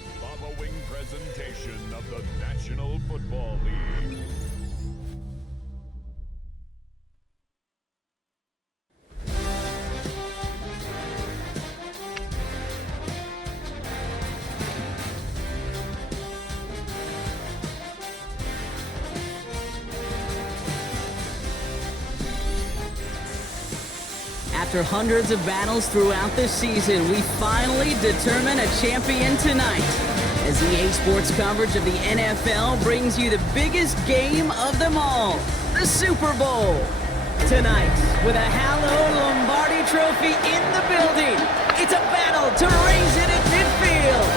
The following presentation of the National Football League. After hundreds of battles throughout the season, we finally determine a champion tonight. As EA Sports coverage of the NFL brings you the biggest game of them all, the Super Bowl. Tonight, with a Hallow Lombardi trophy in the building, it's a battle to raise it at midfield.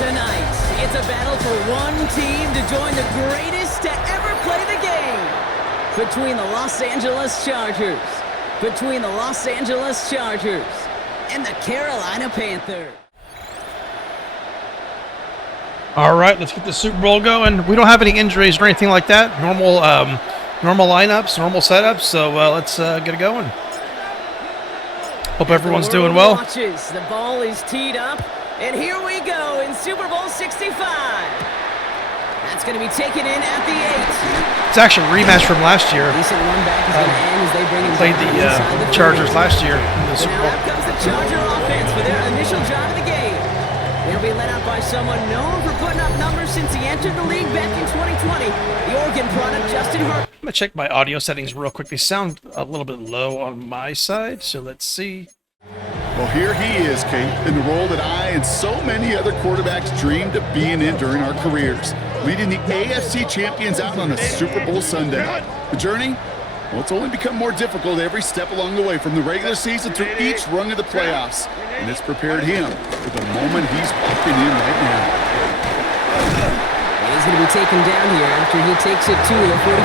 Tonight, it's a battle for one team to join the greatest to ever play the game. Between the Los Angeles Chargers and the Carolina Panthers. All right, let's get the Super Bowl going. We don't have any injuries or anything like that. Normal lineups, normal setups. So let's get it going. Hope everyone's doing well. Watches. The ball is teed up, and here we go in Super Bowl 65. That's going to be taken in at the 8. It's actually a rematch from last year. Decent run back is going to end as they bring him Played the Chargers last year in the Super Bowl. Now out comes the Charger offense for their initial drive of the game. They'll be led out by someone known for putting up numbers since he entered the league back in 2020. The Oregon product, Justin Herbert. I'm going to check my audio settings real quick. They sound a little bit low on my side, so let's see. Well, here he is, Kate, in the role that I and so many other quarterbacks dreamed of being in during our careers, leading the AFC champions out on a Super Bowl Sunday. The journey? Well, it's only become more difficult every step along the way, from the regular season through each rung of the playoffs. And it's prepared him for the moment he's walking in right now. He's going to be taken down here after he takes it to the 45.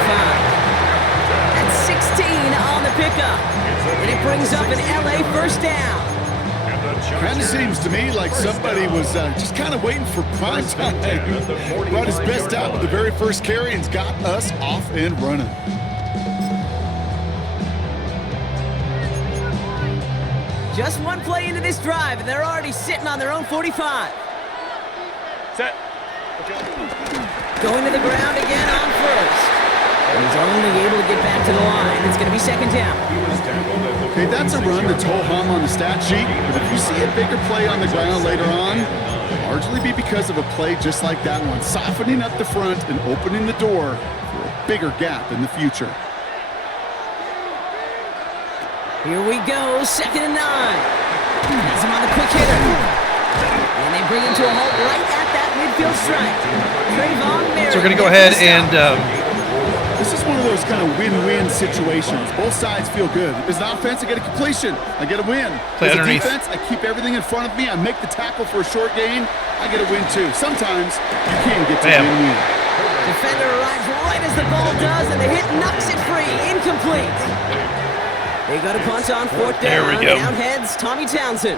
That's 16 on the pickup. And it brings up an LA first down. Kind of seems to me like somebody was just kind of waiting for prime time. Brought his best out with the very first carry and's got us off and running. Just one play into this drive, and they're already sitting on their own 45. Set. Going to the ground again on first. And he's only able to get back to the line. It's going to be second down. Okay, that's a run that's ho-hum on the stat sheet, but if you see a bigger play on the ground later on, it'll largely be because of a play just like that one, softening up the front and opening the door for a bigger gap in the future. Here we go, 2nd and 9. Has him on the quick hitter. And they bring him to a halt right at that midfield strike. Trayvon Merritt. So we're going to go ahead and... This is one of those kind of win-win situations. Both sides feel good. As an offense, I get a completion. I get a win. Play As a underneath. defense, I keep everything in front of me. I make the tackle for a short gain. I get a win, too. Sometimes you can get to win-win. Defender arrives right as the ball does, and the hit knocks it free. Incomplete. They got a punt on 4th down. There we go. Down heads Tommy Townsend.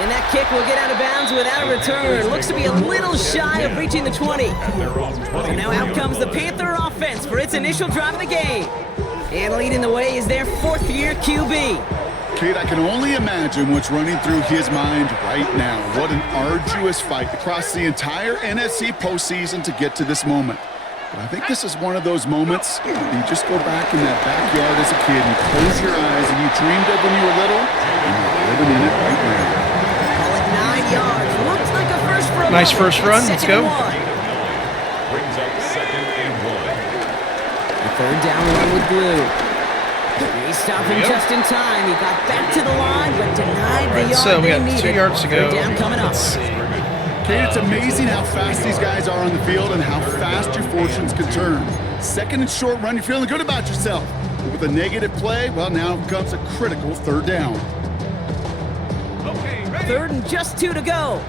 And that kick will get out of bounds without a return. Looks to be a little shy of reaching the 20. So now out comes the Panther offense for its initial drive of the game. And leading the way is their 4th-year QB. Kate, I can only imagine what's running through his mind right now. What an arduous fight across the entire NFC postseason to get to this moment. But I think this is one of those moments you just go back in that backyard as a kid and close your eyes and you dreamed of when you were little, and you're living in it right now. Call it 9 yards. Looks like a first for a Nice moment. first run. Let's go. Brings up 2nd and 1. The 3rd down run with Blue. He stopped him just in time. He got back to the line, but denied the yard So we they got needed. 2 yards to go. 3rd down coming up. Let's see. Kate, it's amazing how fast these guys are on the field and how fast your fortunes can turn. 2nd and short run, you're feeling good about yourself. But with a negative play, well, now comes a critical 3rd down. 3rd and just 2 to go.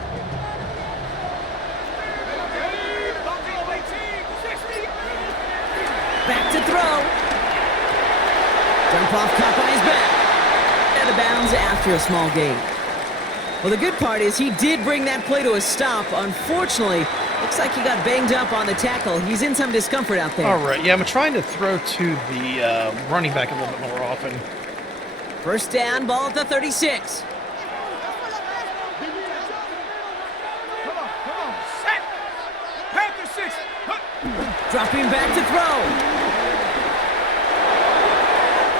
Back to throw. Dump off caught by his back. Out of bounds after a small gain. Well, the good part is he did bring that play to a stop. Unfortunately, looks like he got banged up on the tackle. He's in some discomfort out there. All right, yeah, I'm trying to throw to the running back a little bit more often. 1st down, ball at the 36. Dropping back to throw.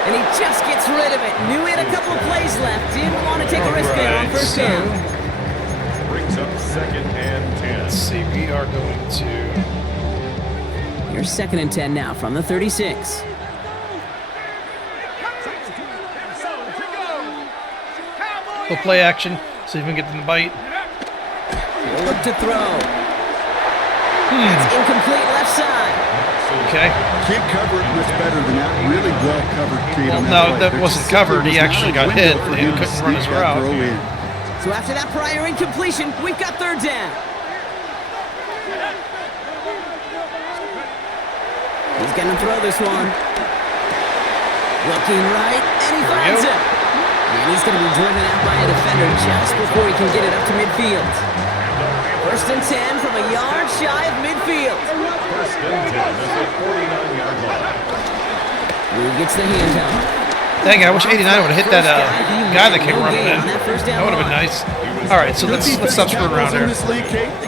And he just gets rid of it. Knew he had a couple of plays left. Didn't want to take a risk there on first down. Brings up 2nd and 10. Let's see, we are going to... Here's 2nd and 10 now from the 36. We'll play action, see if we can get them to bite. He'll look to throw. It's incomplete left side. Okay. Can't cover it much better than that. Really well covered, Kate. Well, on no, play. that wasn't covered. He actually got hit. He couldn't run his route. So after that prior incompletion, we've got 3rd down. He's going to throw this one. Looking right, and he finds it. And he's going to be driven out by a defender just before he can get it up to midfield. 1st and 10 from a yard shy of midfield. 1st and 10 at the 49-yard line. Who gets the handoff? Dang it, I wish 89 would have hit that guy that came running in. That would have been nice. All right, so let's stop screwing around here.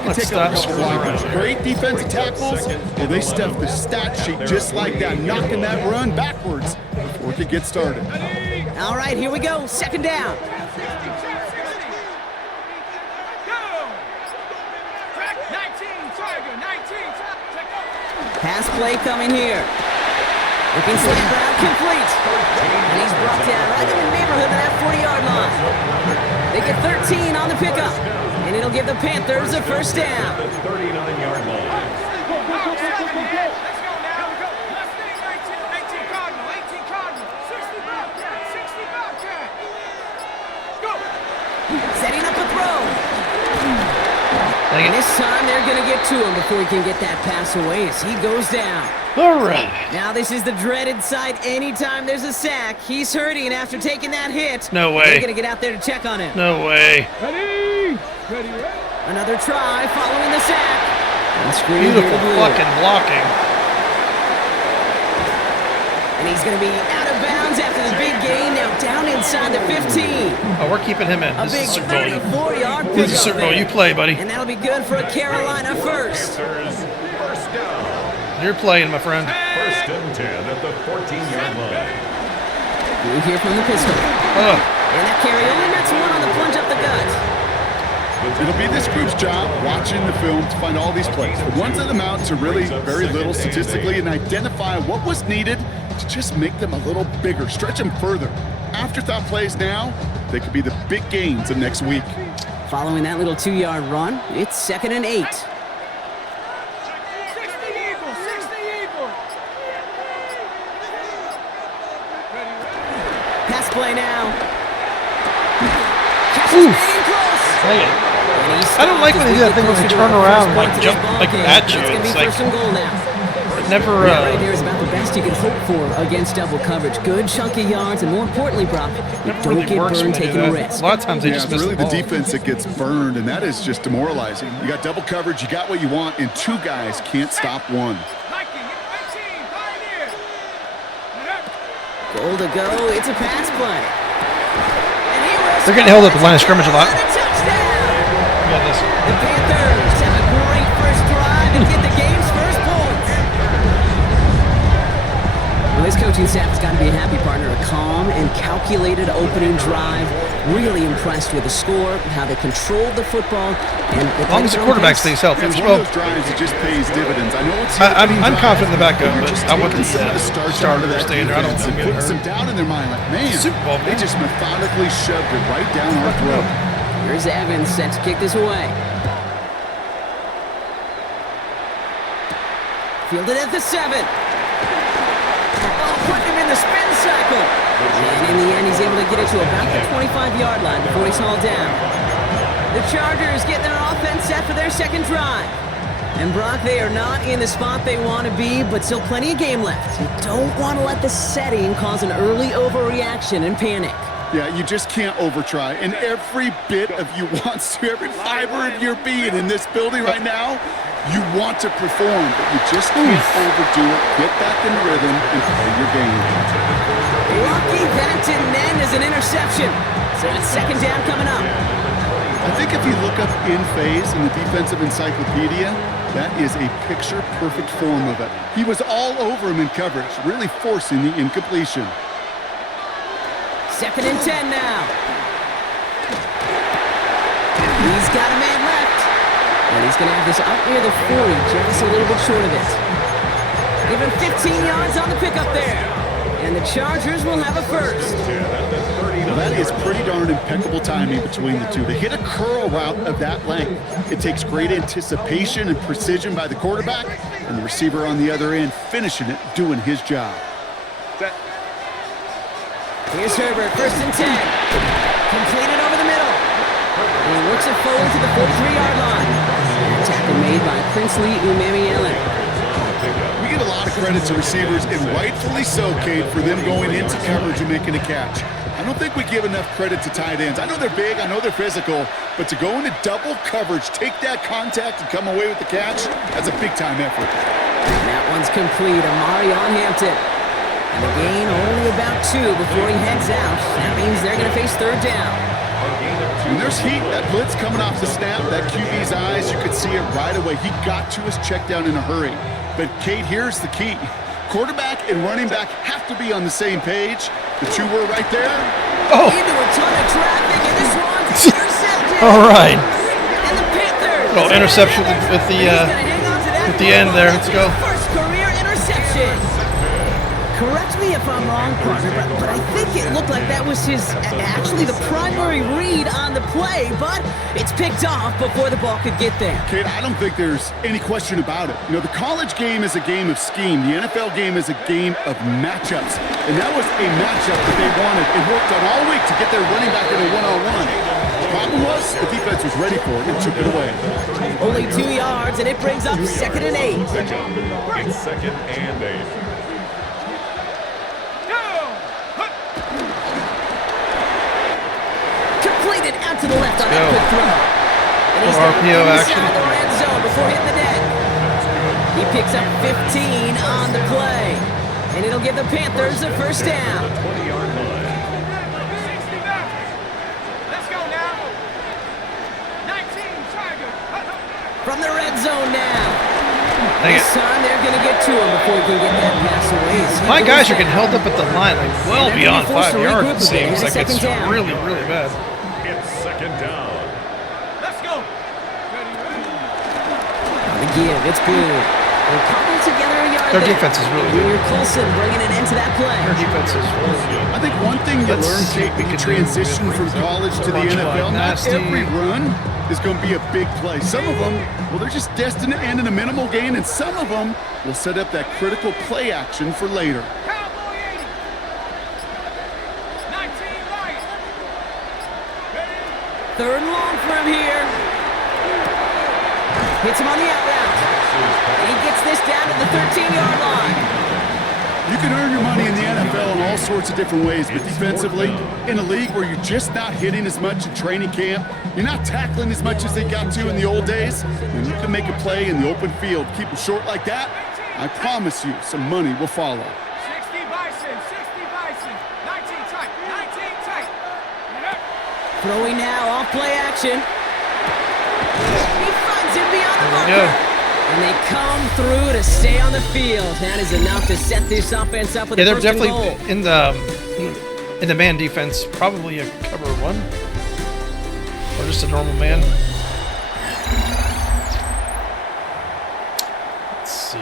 Let's stop screwing around here. Great defensive tackles. Well, they stuffed the stat sheet just like that, knocking that run backwards before it could get started. All right, here we go. 2nd down. Pass play coming here. Looking slant route complete. And he's brought down right in the neighborhood of that 40-yard line. They get 13 on the pickup. And it'll give the Panthers a 1st down. 39-yard line. Setting up a throw. And this time they're going to get to him before he can get that pass away as he goes down. All right. Now this is the dreaded sight anytime there's a sack. He's hurting after taking that hit. No way. They're going to get out there to check on him. No way. Another try following the sack. And Beautiful fucking blocking. And he's going to be out of bounds after the big gain. Now down inside the 15. Oh, we're keeping him in. A This big is Super Bowl. 34-yard This is pickup Super Bowl. there. You play, buddy. And that'll be good for a Carolina first. Panthers, 1st down. You're playing, my friend. 1st and 10 at the 14-yard line. We'll hear from the pistol. Ugh. And that carry only nets one on the plunge up the gut. It'll be this group's job watching the film to find all these plays. The ones that amount to really very little statistically and identify what was needed to just make them a little bigger, stretch them further. Afterthought plays now, they could be the big gains of next week. Following that little 2-yard run, it's 2nd and 8. Pass play now. Dang it. I don't like when they do that thing when they turn around and like jump like at you. It's It's like first and goal now. never. Right there is about the best you can hope for against double coverage. Good chunky yards, and more importantly, Brock, Never don't really get works when burned they do taking a that. risk. A lot of times they Yeah, just it's miss really the the ball. defense that gets burned, and that is just demoralizing. You got double coverage, you got what you want, and 2 guys can't stop one. Goal to go. It's a pass play. And he will They're getting held at the line of scrimmage a lot. And a touchdown. Look at this. The Panthers have a great first drive and get the game's first points. Well, this coaching staff has got to be a happy partner. A calm and calculated opening drive. Really impressed with the score, how they controlled the football, and As long as the quarterback stays healthy. It's one Well, of those drives that just pays dividends. I know it's I'm confident in the backup, but I want the starter starter to stay in there. I don't want and him to put get some hurt. doubt in their mind, like, man, Super Bowl, they man. just methodically shoved it right down our throat. Here's Evans set to kick this away. Fielded at the 7. Oh, putting him in the spin cycle. And in the end, he's able to get it to about the 25-yard line before he's hauled down. The Chargers get their offense set for their second drive. And Brock, they are not in the spot they want to be, but still plenty of game left. You don't want to let the setting cause an early overreaction and panic. Yeah, you just can't overtry. And every bit of you wants to, every fiber of your being in this building right now, you want to perform, but you just can't overdo it. Get back in rhythm and play your game. Lucky that didn't end as an interception. So it's second down coming up. I think if you look up in phase in the defensive encyclopedia, That is a picture-perfect form of it. He was all over him in coverage, really forcing the incompletion. 2nd and 10 now. He's got a man left. And he's going to have this up near the 40, just a little bit short of it. Give him 15 yards on the pickup there. And the Chargers will have a first. Well, that is pretty darn impeccable timing between the two. They hit a curl route of that length. It takes great anticipation and precision by the quarterback, and the receiver on the other end finishing it, doing his job. Here's Herbert, 1st and 10. Completed over the middle. He works it forward to the 43-yard line. Tackle made by Princely Umamielen. We get a lot of credit to receivers, and rightfully so, Cade, for them going into coverage and making a catch. I don't think we give enough credit to tight ends. I know they're big, I know they're physical, but to go into double coverage, take that contact, and come away with the catch, that's a big-time effort. And that one's complete. Amari on Hampton. And the gain only about 2 before he heads out. That means they're going to face 3rd down. When there's heat, that blitz coming off the snap, that QB's eyes, you could see it right away. He got to his check down in a hurry. But, Kate, here's the key. Quarterback and running back have to be on the same page. The two were right there. Oh. Into a ton of traffic, and this one's intercepted. All right. And the Panthers. Well, interception with the end there. Let's go. First career interception. Correct me if I'm wrong, partner, but I think it looked like that was actually the primary read on the play, but it's picked off before the ball could get there. Kate, I don't think there's any question about it. You know, the college game is a game of scheme. The NFL game is a game of matchups. And that was a matchup that they wanted. It worked on all week to get their running back in a one-on-one. The problem was the defense was ready for it and took it away. Only 2 yards, and it brings up 2nd and 8. It's 2nd and 8. Completed out to the left on that quick throw. And he's RPO action. inside the red zone before hitting the net. He picks up 15 on the play. And it'll give the Panthers a 1st down. 20-yard line. Let's go now. 19 Tiger. From the red zone now. Dang This it. time they're going to get to him before he can get that pass away. So he My goes guys are down. getting held up at the line, like well And they're beyond gonna be forced 5 to yards. regroup It again. seems It's like it's 2nd down. really, really bad. It's 2nd down. Let's go. On the give, it's Blue. They'll cobble together a yard Their there. defense is really good. Junior Coulson bringing it into that play. Their defense is really good. I think one thing you Let's learn, see Kate, if we when you can do transition from college to the bunch of, NFL, not nasty. every run is going to be a big play. Some of them, well, they're just destined to end in a minimal gain, and some of them will set up that critical play action for later. Cowboy 80. 19 Lion. 3rd and long for him here. Hits him on the out route. He gets this down to the 13-yard line. You can earn your money in the NFL in all sorts of different ways, but defensively, in a league where you're just not hitting as much in training camp, you're not tackling as much as they got to in the old days, when you can make a play in the open field, keep it short like that, I promise you some money will follow. 60 Bison. 60 Bison. 19 tight. 19 tight. Throwing now, off play action. He finds him beyond the There we go. marker. And they come through to stay on the field. That is enough to set this offense up with Yeah, a they're first and definitely goal. in the man defense. Probably a cover 1 or just a normal man. Let's see.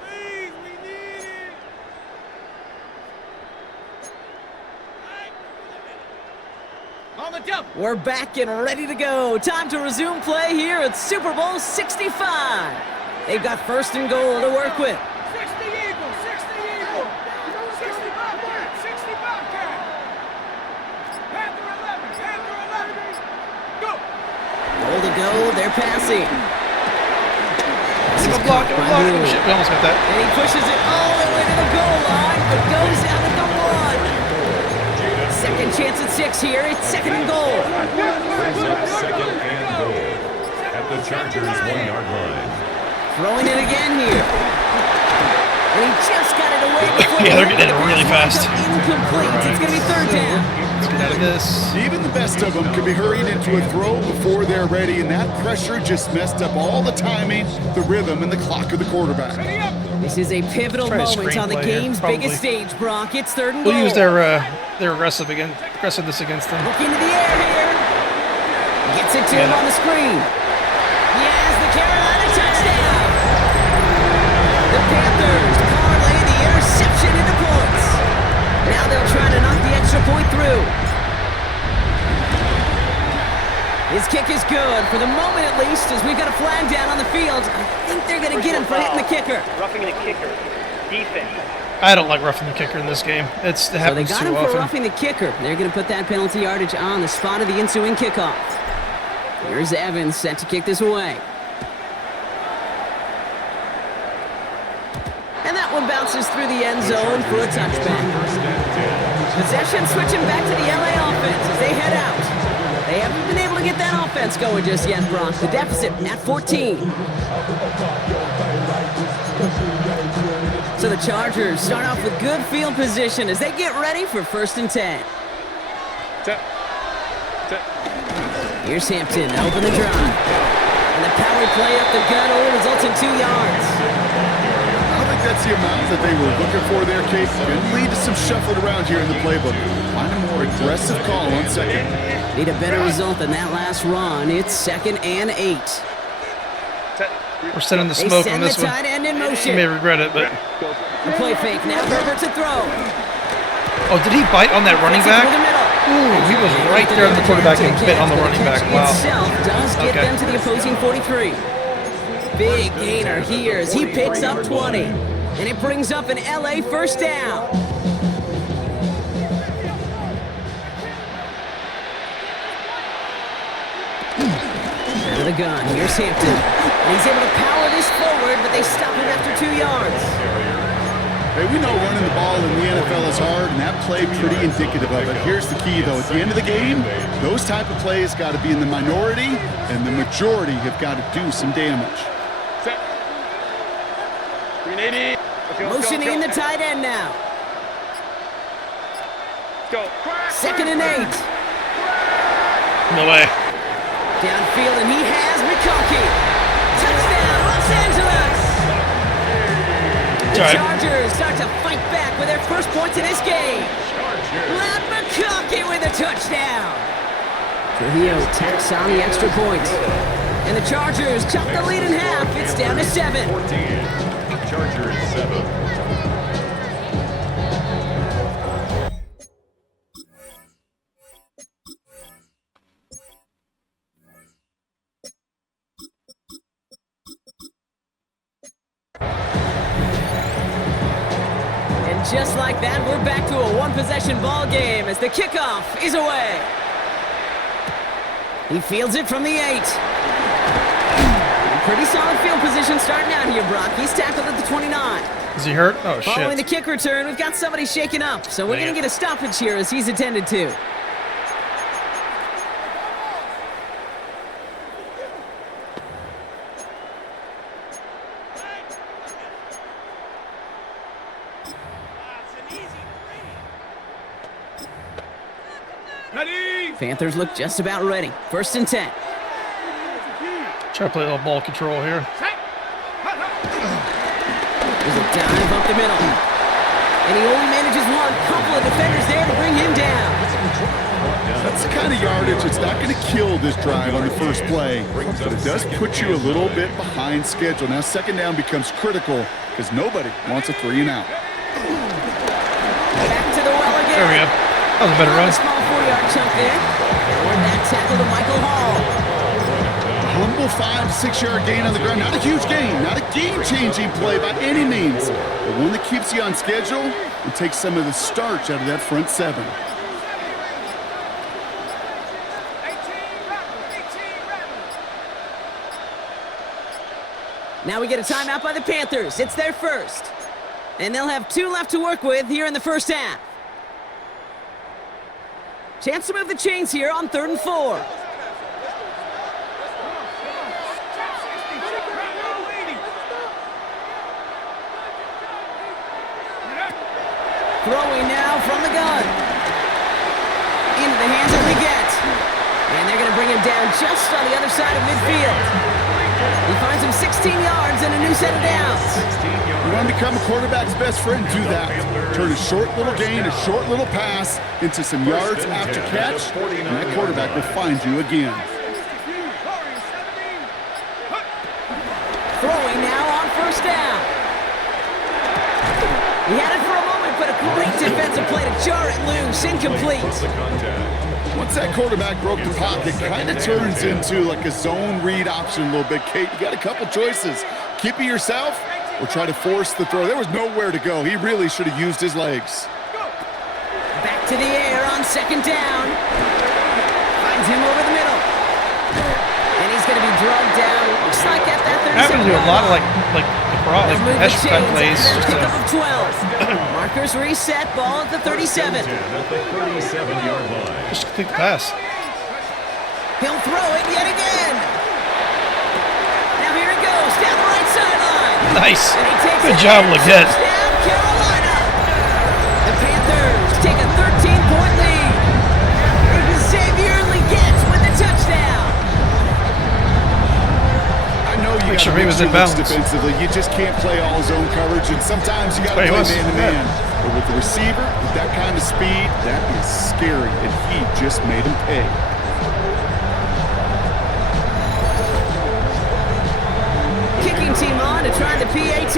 Please, we need it. On the jump. We're back and ready to go. Time to resume play here at Super Bowl 65. They've got 1st and goal to work with. 60 Eagle. 60 Eagle. 60 Bobcat. 60 Bobcat. Panther 11. Panther 11. Go. Goal to go, they're passing. Give a block, give a block. Oh, shit, we almost got that. And he pushes it all the way to the goal line, but goes out at the 1. Second chance at 6 here. It's 2nd and goal. Brings up 2nd and goal at the Chargers' 1-yard line. Throwing it again here. And he just got it away before Yeah, they're the getting it really pass fast. winds up incomplete. It's going to be third down. Let's get out of this. Even the best of them could be hurried into a throw before they're ready, and that pressure just messed up all the timing, the rhythm, and the clock of the quarterback. This is a pivotal Try a moment on the screenplay here, game's probably. biggest stage, Brock. It's third and We'll goal. use their aggressiveness against them. Look into the air here. Gets it to him on the screen. He has the Carolina touchdown. The Panthers parlay the interception into points. Now they'll try to knock the extra point through. His kick is good, for the moment at least, as we've got a flag down on the field. I think they're going to get him for hitting the kicker. Roughing the kicker. Defense. I don't like roughing the kicker in this game. It So they happens got too him for often. roughing the kicker. They're going to put that penalty yardage on the spot of the ensuing kickoff. Here's Evans set to kick this away. And that one bounces through the end zone for a touchback. Possession switching back to the LA offense as they head out. They haven't been able to get that offense going just yet, Brock. The deficit at 14. So the Chargers start off with good field position as they get ready for 1st and 10. Here's Hampton to open the drive. And the power play up the gut only results in 2 yards. I don't think that's the amount that they were looking for there, Kate. Can lead to some shuffling around here in the playbook. Find a more aggressive call on second. Need a better result than that last run. It's 2nd and 8. We're sending the They smoke on send the this one. tight end in You motion. may regret it, but The play fake. Now Herbert to throw. oh, did he bite on that running Through the back? middle. Ooh, he was right there on the quarterback and bit on the running back. Wow. Itself does get Okay. them to the opposing 43. Big gainer here as he picks up 20. And it brings up an LA first down. Out of the gun, here's Hampton. And he's able to power this forward, but they stop him after 2 yards. Hey, we know running the ball in the NFL is hard, and that play pretty indicative of it. Here's the key, though. At the end of the game, those type of plays got to be in the minority, and the majority have got to do some damage. Motioning the tight end now. Go. 2nd and 8. No way. Downfield, and he has McConkey. Touchdown, Los Angeles! The Sorry. Chargers start to fight back with their first points in this game. Matt McConkey with a touchdown. Trujillo tacks on the extra point. And the Chargers chop the lead in half. It's down to 7. 14. Chargers 7. And just like that, we're back to a one-possession ball game as the kickoff is away. He fields it from the 8. Pretty solid field position starting out here, Brock. He's tackled at the 29. Is he hurt? Oh, Following the shit. kick return, we've got somebody shaken up, so we're going to get a stoppage here as he's attended to. Ready? Panthers look just about ready. 1st and 10. Try to play a little ball control here. Set. There's a dive up the middle. And he only manages one. Couple of defenders there to bring him down. That's the kind of yardage that's not going to kill this drive on the first play, but it does put you a little bit behind schedule. Now 2nd down becomes critical because nobody wants a 3 and out. Back to the well again. There we go. That was a better A run. small 4-yard chunk there. And that tackle to Michael Hall. A humble 5 to 6 yard gain on the ground. Not a huge gain, not a game-changing play by any means, but one that keeps you on schedule and takes some of the starch out of that front 7. 18 Rebels. 18 Rebels. Now we get a timeout by the Panthers. It's their first. And they'll have 2 left to work with here in the first half. Chance to move the chains here on 3rd and 4. Throwing now from the gun. Into the hands of Leggett. And they're going to bring him down just on the other side of midfield. He finds him 16 yards and a new set of downs. You want to become a quarterback's best friend? Do that. Turn a short little gain, a short little pass into some yards after catch, and that quarterback will find you again. Throwing now on first down. He had it for a moment, but a great defensive play to jar it loose. Incomplete. Once that quarterback broke the pocket, kind of turns into like a zone read option a little bit. Kate, you got a couple choices. Keep it yourself or try to force the throw. There was nowhere to go. He really should have used his legs. Back to the air on second down. Finds him over the middle. And he's going to be drugged down. Looks like at that 37 Having to do a lot of like extra type plays. Just Pick up of 12. Markers reset. Ball at the 37. At the 37-yard line. Just complete the pass. He'll throw it yet again. Now here it goes down the right sideline. Nice. And he takes Good it job, in. Leggett. Touchdown, Carolina. The Panthers take a 13-point lead. Xavier Leggett with the touchdown. I know you got to he was in bounds. defensively. You just can't play all zone coverage, and sometimes you got to He play was. man-to-man. But with the receiver, with that kind of speed, that is scary, and he just made him pay. Kicking team on to try the PAT.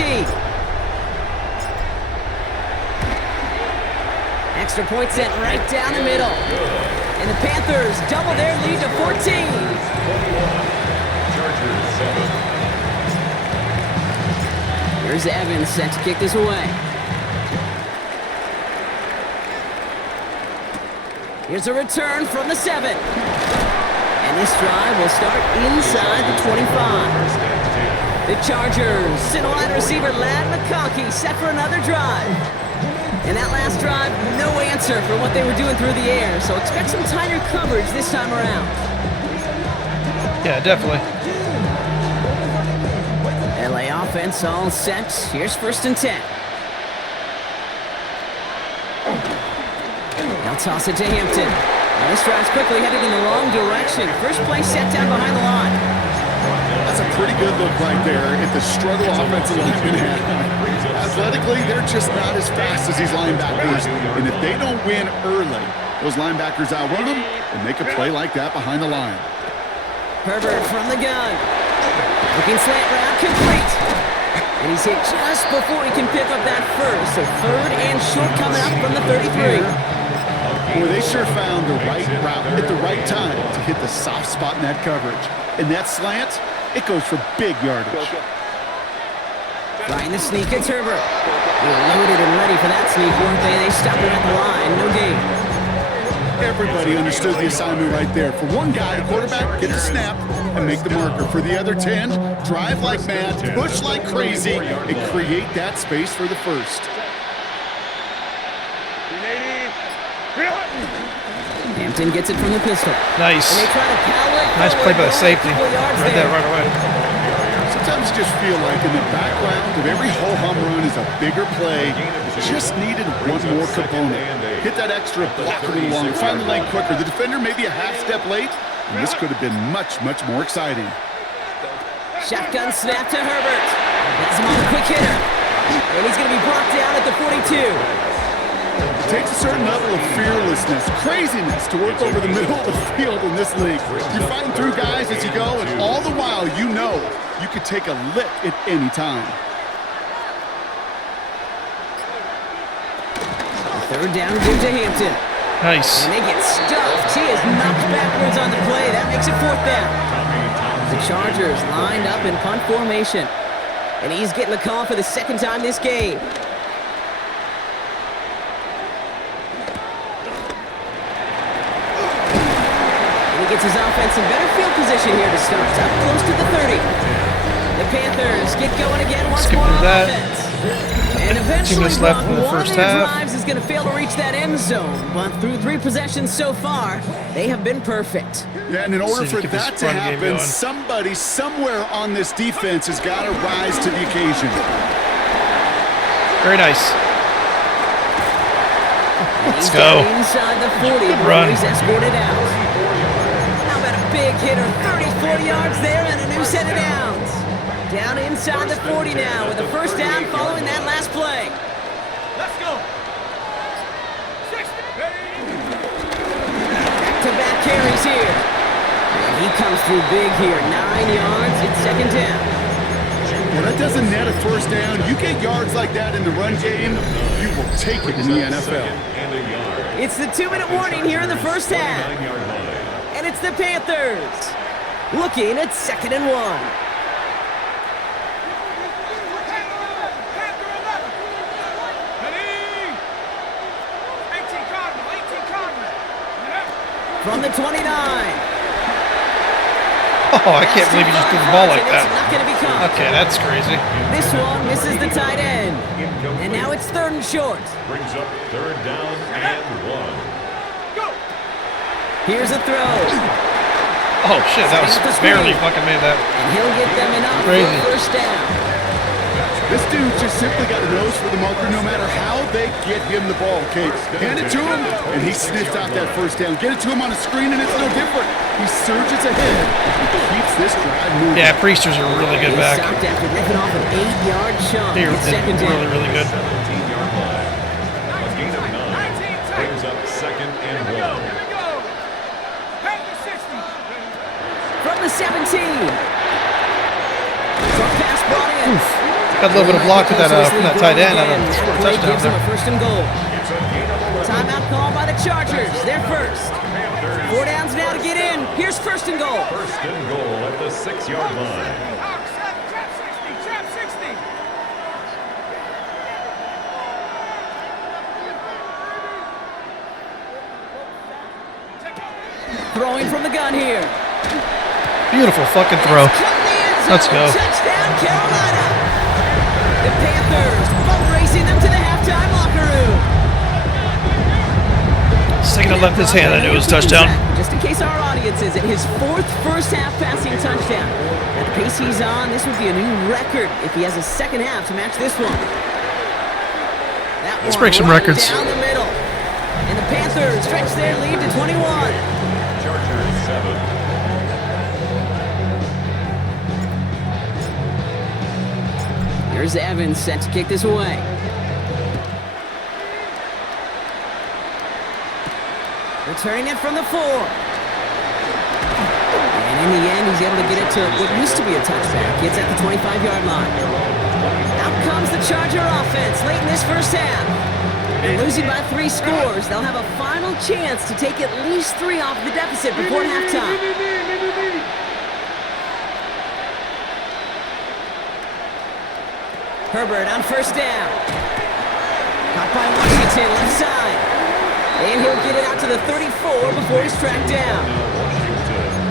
Extra point sent right down the middle. And the Panthers double their lead to 14. Here's Evans set to kick this away. Here's a return from the 7. And this drive will start inside the 25. The Chargers send wide receiver Ladd McConkey set for another drive. And that last drive, no answer for what they were doing through the air. So expect some tighter coverage this time around. Yeah, definitely. LA offense all set. Here's 1st and 10. They'll toss it to Hampton. Now this drive's quickly headed in the wrong direction. First play set down behind the line. That's a pretty good look right there at the struggle offensive lineman had. Athletically, they're just not as fast as these linebackers. And if they don't win early, those linebackers outrun them and make a play like that behind the line. Herbert from the gun. Looking slant route, complete. And he's hit just before he can pick up that first. So 3rd and short coming up from the 33. Boy, they sure found the right route at the right time to hit the soft spot in that coverage. And that slant, it goes for big yardage. Trying the sneak, it's Herbert. They were loaded and ready for that sneak, weren't they? They stopped it at the line, no gain. Everybody understood the assignment right there. For one guy, the quarterback, get the snap and make the marker. For the other 10, drive like mad, push like crazy, and create that space for the first. Hampton gets it from the pistol. Nice. And they try to paddle it. Nice play by the safety. Right There right away. Sometimes you just feel like in the background of every ho-hum run is a bigger play. Just needed one more component. Hit that extra block a little longer, find the lane quicker. The defender may be a half step late, and this could have been much, much more exciting. Shotgun snap to Herbert. That's him on the quick hitter. And he's going to be brought down at the 42. It takes a certain level of fearlessness, craziness to work over the middle of the field in this league. You're fighting through guys as you go, and all the while you know you could take a lick at any time. 3rd down due to Hampton. Nice. And they get stuffed. He is knocked backwards on the play. That makes it 4th down. The Chargers lined up in punt formation. And he's getting the call for the 2nd time this game. And he gets his offense in better field position here to start. Up close to the 30. The Panthers get going again once Skip more through on that. offense. And eventually, minutes left in the one first of their half. drives is going to fail to reach that end zone. But through 3 possessions so far, they have been perfect. Yeah, and in order So you for get this that to run game happen, going. somebody somewhere on this defense has got to rise to the occasion. Very nice. Let's go. Inside the 40 before run. he's escorted out. How about a big hitter? 30, 40 yards there and a new set of downs. Down inside the 40 now with a first down following that last play. Let's go. 60. Back-to-back carries here. And he comes through big here. 9 yards. It's second down. Well, that doesn't net a first down. You get yards like that in the run game, you will take it in the NFL. It's the 2-minute warning here in the first half. And it's the Panthers looking at 2nd and 1. Panther 11. 18 Cardinal. From the 29. Oh, I can't believe you just threw the ball like It's that. not going to be caught. Okay, that's crazy. This one misses the tight end. And now it's 3rd and short. Brings up 3rd down and 1. Here's a throw. Oh shit, that was barely fucking made that. And he'll get them enough Crazy. for a first down. This dude just simply got a nose for the marker no matter how they get him the ball, Kate. Hand it to him, and he sniffs out that first down. Get it to him on a screen, and it's no different. He surges ahead and keeps this drive moving. Yeah, Priesters are really good He back. stopped after ripping off an 8-yard chunk. They're It's second down. really, really good. 17-yard line. A gain of 9 brings up 2nd and 1. Here we go. Panther 60. From the 17. Drop pass brought in. Got a little bit of block with that, from that tight end. I don't That score a play touchdown gives them a there. first and goal. It's a gain of 11. Timeout called by the Chargers. They're first. 4 downs now to get in. Here's first and goal. 1st and goal at the 6-yard line. Hawks, trap 60. Trap 60. Throwing from the gun here. Beautiful fucking throw. Let's go. Touchdown, Carolina. The Panthers boat racing them to the halftime locker room. Second to left his hand, I knew it was a touchdown. Just in case our audience is at his 4th first half passing touchdown. At the pace he's on, this would be a new record if he has a second half to match this one. That Let's one break some right records. down the middle. And the Panthers stretch their lead to 21. Chargers 7. Here's Evans set to kick this away. Returning it from the 4. And in the end, he's able to get it to what used to be a touchback. Gets at the 25-yard line. Out comes the Charger offense late in this first half. And losing by 3 scores, they'll have a final chance to take at least 3 off the deficit before halftime. Herbert on first down. Caught by Washington, left side. And he'll get it out to the 34 before he's tracked down.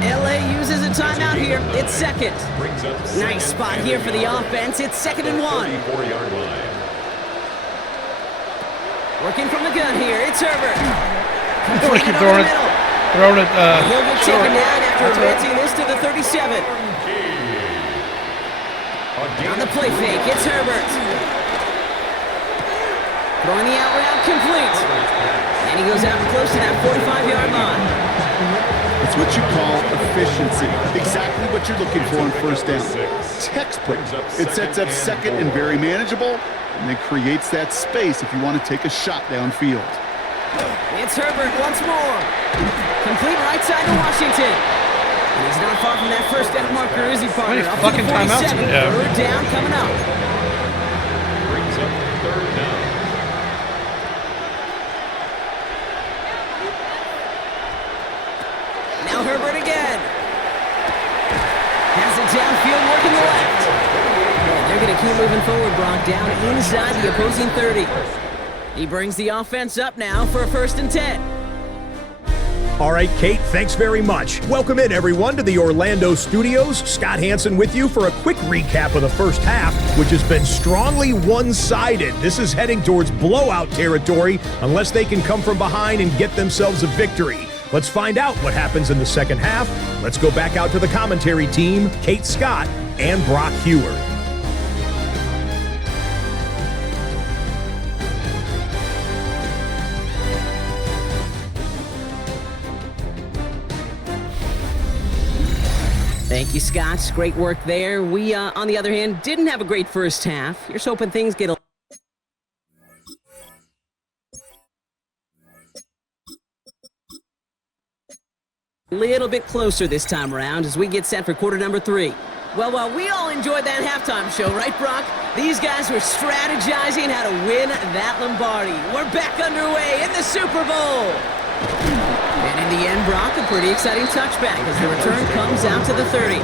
LA uses a timeout here. It's second. Nice spot here for the offense. It's 2nd and 1. 34-yard line. Working from the gun here. It's Herbert. I'm gonna keep Completed over throwing the it. middle. Throwing it He'll get short. taken down after That's right. advancing this to the 37. On the play fake, it's Herbert. Throwing the out route complete. And he goes out close to that 45-yard line. It's what you call efficiency. Exactly what you're looking for on first down. Textbook. It sets up second and very manageable, and then creates that space if you want to take a shot downfield. It's Herbert once more. Complete right side to Washington. And he's not far from that first down marker, is he, partner? How many Up to fucking the timeouts 47. do we have? 3rd down coming up. Brings up 3rd down. Now Herbert again. Has it downfield, working the left. And they're going to keep moving forward, Brock, down inside the opposing 30. He brings the offense up now for a 1st and 10. All right, Kate, thanks very much. Welcome in, everyone, to the Orlando studios. Scott Hansen with you for a quick recap of the first half, which has been strongly one-sided. This is heading towards blowout territory unless they can come from behind and get themselves a victory. Let's find out what happens in the second half. Let's go back out to the commentary team, Kate Scott and Brock Hewer. Thank you, Scott. Great work there. We, on the other hand, didn't have a great first half. Here's hoping things get a little bit closer this time around as we get set for quarter number 3. Well, we all enjoyed that halftime show, right, Brock? These guys were strategizing how to win that Lombardi. We're back underway in the Super Bowl. And in the end, Brock, a pretty exciting touchback as the return comes out to the 30.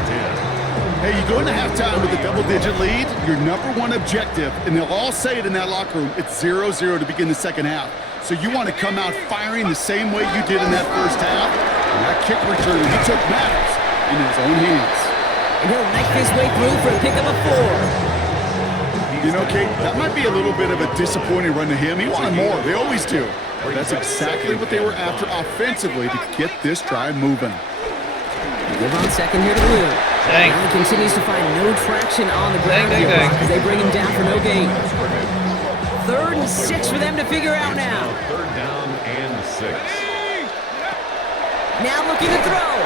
Hey, you go into halftime with a double-digit lead, your number one objective, and they'll all say it in that locker room, it's 0-0 to begin the second half. So you want to come out firing the same way you did in that first half. And that kick return, he took matters in his own hands. And he'll knife his way through for a pick of a 4. You know, Kate, that might be a little bit of a disappointing run to him. He wanted more. They always do. But that's exactly what they were after offensively to get this drive moving. Give on second here to Blue. Dang. Allen continues to find no traction on the ground here as they bring him down for no gain. 3rd and 6 for them to figure out now. 3rd down and 6. Now looking to throw.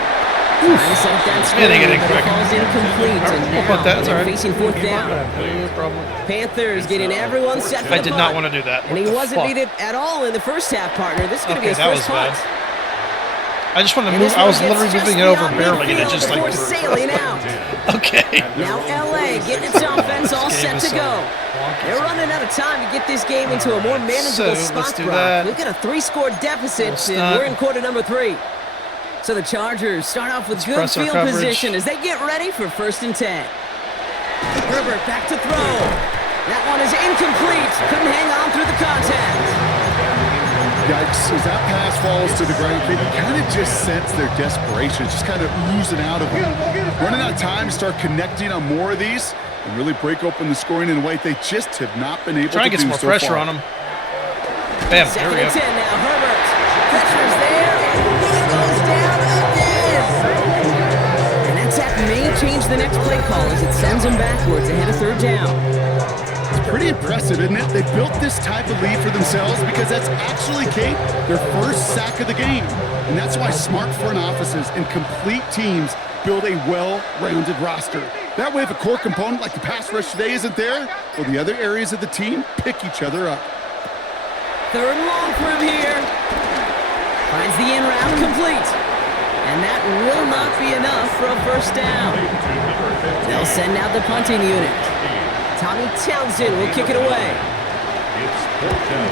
Trying to set up that screen, get it but quick. it falls incomplete. And We'll now put that. It's all they're right. facing 4th down. No problem. Panthers getting everyone set for I the did not punt. want to do that. And he wasn't needed at all in the first half, partner. This is going to be his that first was punt. bad. I just wanted to And move. this I one was gets literally just moving it over beyond barely, and it midfield just like. before sailing out. Okay. Now LA getting its offense all This set game to is go. wonky. They're running out of time to get this game into a more manageable So, spot, let's do Brock. that. We've got a 3-score deficit, Little and we're stunt. in quarter number 3. So the Chargers start off with good press our field coverage. position as they get ready for 1st and 10. Herbert back to throw. That one is incomplete. Couldn't hang on through the contact. Yikes, as that pass falls to the ground, you kind of just sense their desperation, just kind of oozing out of them. Running out of time to start connecting on more of these and really break open the scoring in a way they just have not been able Try to and get do some more so pressure far. on him. Bam. There Second we go. and 10 now. Herbert. Pressure's there, and he goes down again. And that tap may change the next play call as it sends him backwards ahead of 3rd down. It's pretty impressive, isn't it? They built this type of lead for themselves because that's actually, Kate, their first sack of the game. And that's why smart front offices and complete teams build a well-rounded roster. That way, if a core component like the pass rush today isn't there, well, the other areas of the team pick each other up. 3rd and long for him here. Finds the in route complete. And that will not be enough for a 1st down. They'll send out the punting unit. Tommy Townsend will kick it away. It's 4th down.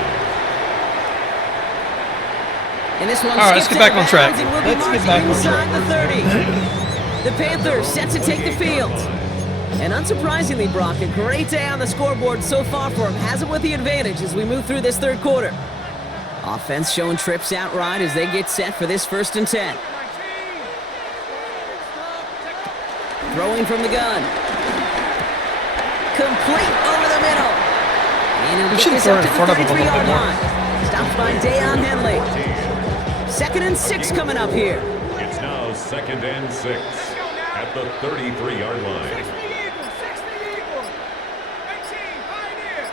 And this one All right, let's skips get back out of on track. bounds and will be Let's get marked back on inside track. the 30. The Panthers set to take the field. And unsurprisingly, Brock, a great day on the scoreboard so far for him. Has it with the advantage as we move through this 3rd quarter. Offense showing trips out right as they get set for this 1st and 10. Throwing from the gun. Complete over the middle. And he'll get should've this up thrown to in front of the him a little 33-yard bit more. line. Stopped by Dayon Henley. 2nd and 6 coming up here. It's now 2nd and 6 at the 33-yard line. 60 Eagles, 18, Pioneer.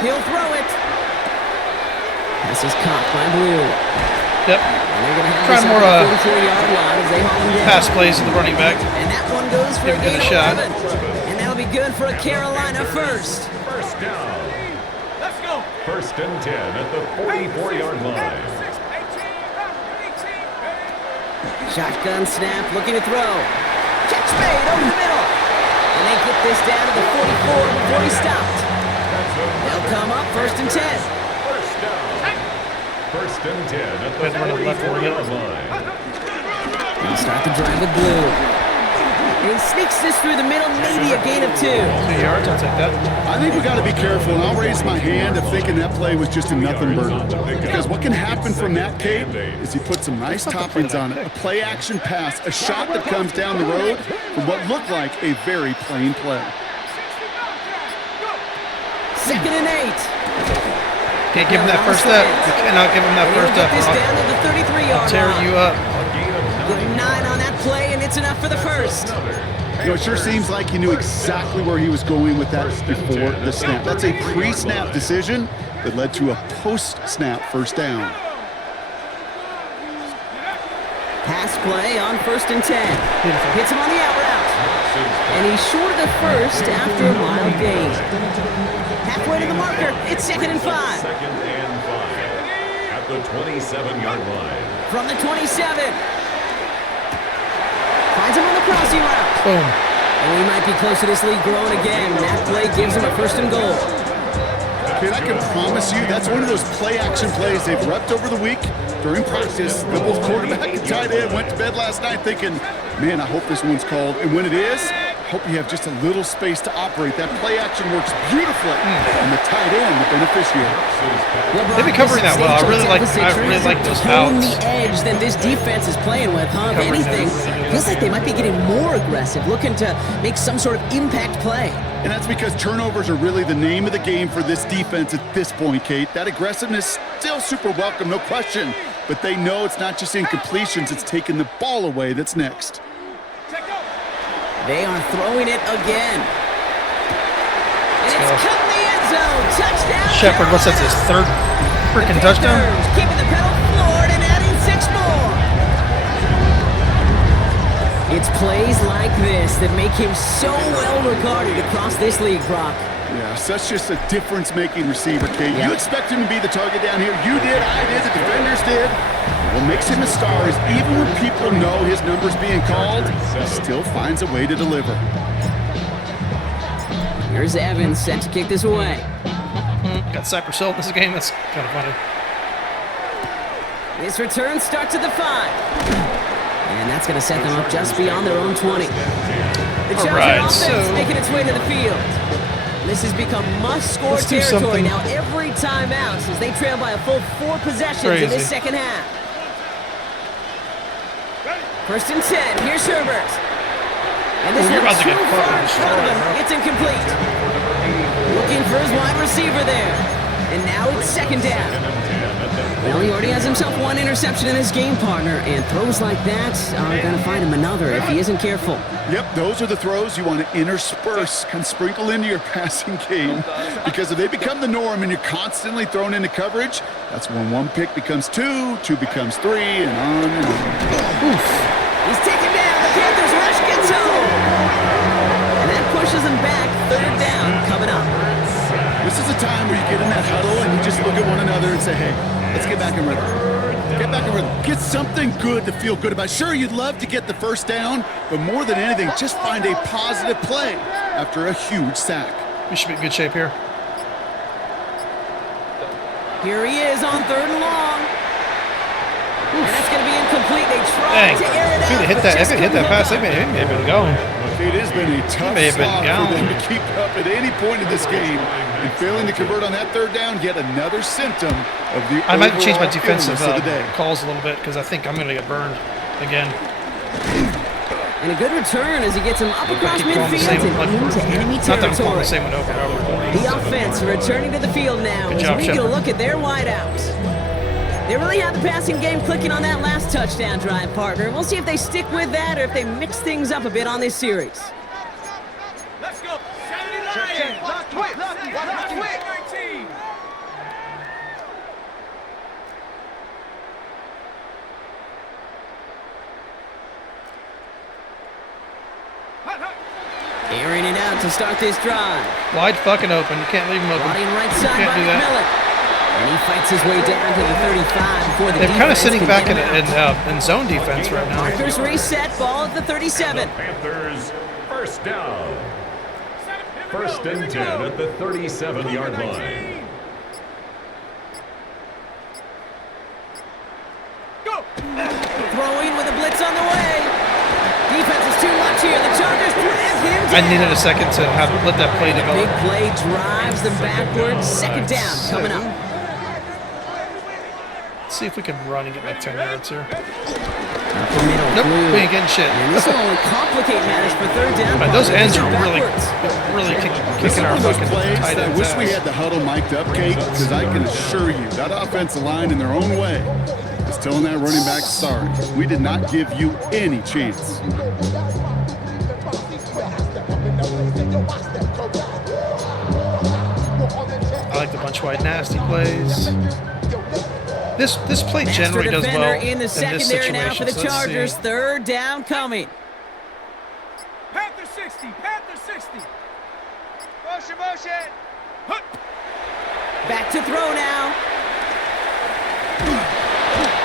He'll throw it. Pass is caught by Blue. Yep. And they're going to have Try this more, up at the 44-yard line as they haul him down. Pass plays to the running back. And that one goes for a Give it gain a of shot. 11. And that'll be good for a Carolina first. 1st down. Let's go. 1st and 10 at the 44-yard line. 18, Shotgun snap, looking to throw. Catch made over the middle. And they get this down to the 44 before he stopped. They'll come up 1st and 10. 1st down. 1st and 10 at Good run the it left for you. 44-yard line. They'll start the drive with Blue. And he sneaks this through the middle, maybe a gain of 2. 2 yards. I'll take that. I think we got to be careful, and I'll raise my hand of thinking that play was just a nothing burger. Because what can happen from that, Kate, is he put some nice toppings on it. A play-action pass, a shot that comes down the road from what looked like a very plain play. 2nd and 8. Can't give him that first step. You cannot give him that We'll first get step. this I'll down to the 33-yard tear line. you up. Give him 9 on that play, and it's enough for the first. You know, it sure seems like he knew exactly where he was going with that before the snap. That's a pre-snap decision, that led to a post-snap first down. Pass play on 1st and 10. Hits him on the out route. And he's short of the first after a mild gain. Halfway to the marker. It's 2nd and 5. 2nd and 5 at the 27-yard line. From the 27. Finds him on the crossing route. Boom. And we might be close to this league growing again. That play gives him a 1st and goal. Kid, I can promise you that's one of those play-action plays they've repped over the week. During practice, the both quarterback and tight end went to bed last night thinking, man, I hope this one's called. And when it is, I hope you have just a little space to operate. That play action works beautifully. And the tight end, the beneficiary. They've been covering that well. I really like those Pulling outs. the edge than this defense is playing with, huh? If anything, feels like they might be getting more aggressive, looking to make some sort of impact play. And that's because turnovers are really the name of the game for this defense at this point, Kate. That aggressiveness still super welcome, no question. But they know it's not just incompletions, it's taking the ball away that's next. They are throwing it again. And it's cutting the end zone. Touchdown. Shepard, what's that, his 3rd freaking touchdown? Keeping the pedal floored and adding 6 more. It's plays like this that make him so well regarded across this league, Brock. Yeah, such just a difference-making receiver, Kate. You expect him to be the target down here. You did, I did, the defenders did. What makes him a star is even when people know his number's being called, he still finds a way to deliver. Here's Evans set to kick this away. Got Cypress Hill in this game. That's kind of funny. This return starts at the 5. And that's going to set them up just beyond their own 20. The Charger offense making its way to the field. This has become must-score territory now every time out since they trail by a full 4 possessions in this second half. 1st and 10. Here's Herbert. And this one's too far in front of him. It's incomplete. Looking for his wide receiver there. And now it's 2nd down. Well, he already has himself 1 interception in this game, partner, and throws like that are going to find him another if he isn't careful. Yep, those are the throws you want to intersperse, can sprinkle into your passing game, because if they become the norm and you're constantly thrown into coverage, that's when 1 pick becomes 2, 2 becomes 3, and on and on. Oof. He's taken down. The Panthers rush gets home. And that pushes him back. 3rd down coming up. This is a time where you get in that huddle and you just look at one another and say, hey, let's get back in rhythm. Get back in rhythm. Get something good to feel good about. Sure, you'd love to get the 1st down, but more than anything, just find a positive play after a huge sack. We should be in good shape here. Here he is on 3rd and long. And that's going to be incomplete. They tried to air it out. If they hit that pass, they may have been going. It has been a tough slog for them to keep up at any point in this game. And failing to convert on that 3rd down, yet another symptom of the I might change my defensive day. calls a little bit because I think I'm going to get burned again. And a good return as he gets him up across midfield and into enemy territory. Not that I'm calling the same one over and over. The offense returning to the field now as we get a look at their wideouts. They really had the passing game clicking on that last touchdown drive, partner. We'll see if they stick with that or if they mix things up a bit on this series. Let's go. 79. Lock quick. 19. Airing it out to start this drive. Wide fucking open. You can't leave him open. Running right You side can't by do that. McMillan. And he fights his way down to the 35 before the They're kind of defense sitting can back get him out. in zone defense right now. Markers reset, ball at the 37. Panthers, 1st down. 1st and 10 at the 37-yard line. Go. Throwing with a blitz on the way. Defense is too much here. The Chargers drag him down. I needed a second to let that play Big develop. play drives them backwards. 2nd down coming up. Let's see if we can run and get back 10 yards here. Up the middle. Nope, Blue. we ain't getting shit. And this will only complicate matters for 3rd down. But those ends are Backwards. really This is kicking one our of those fucking plays tight that I ends' wish we ass. had the huddle mic'd up, Kate, because I can assure you that offensive line in their own way is telling that running back, sorry, we did not give you any chance. like the bunch wide nasty plays. This play generally does well in the this secondary now for the situation. So let's Chargers. see. 3rd down coming. Panther 60, Panther 60. Motion. Back to throw now.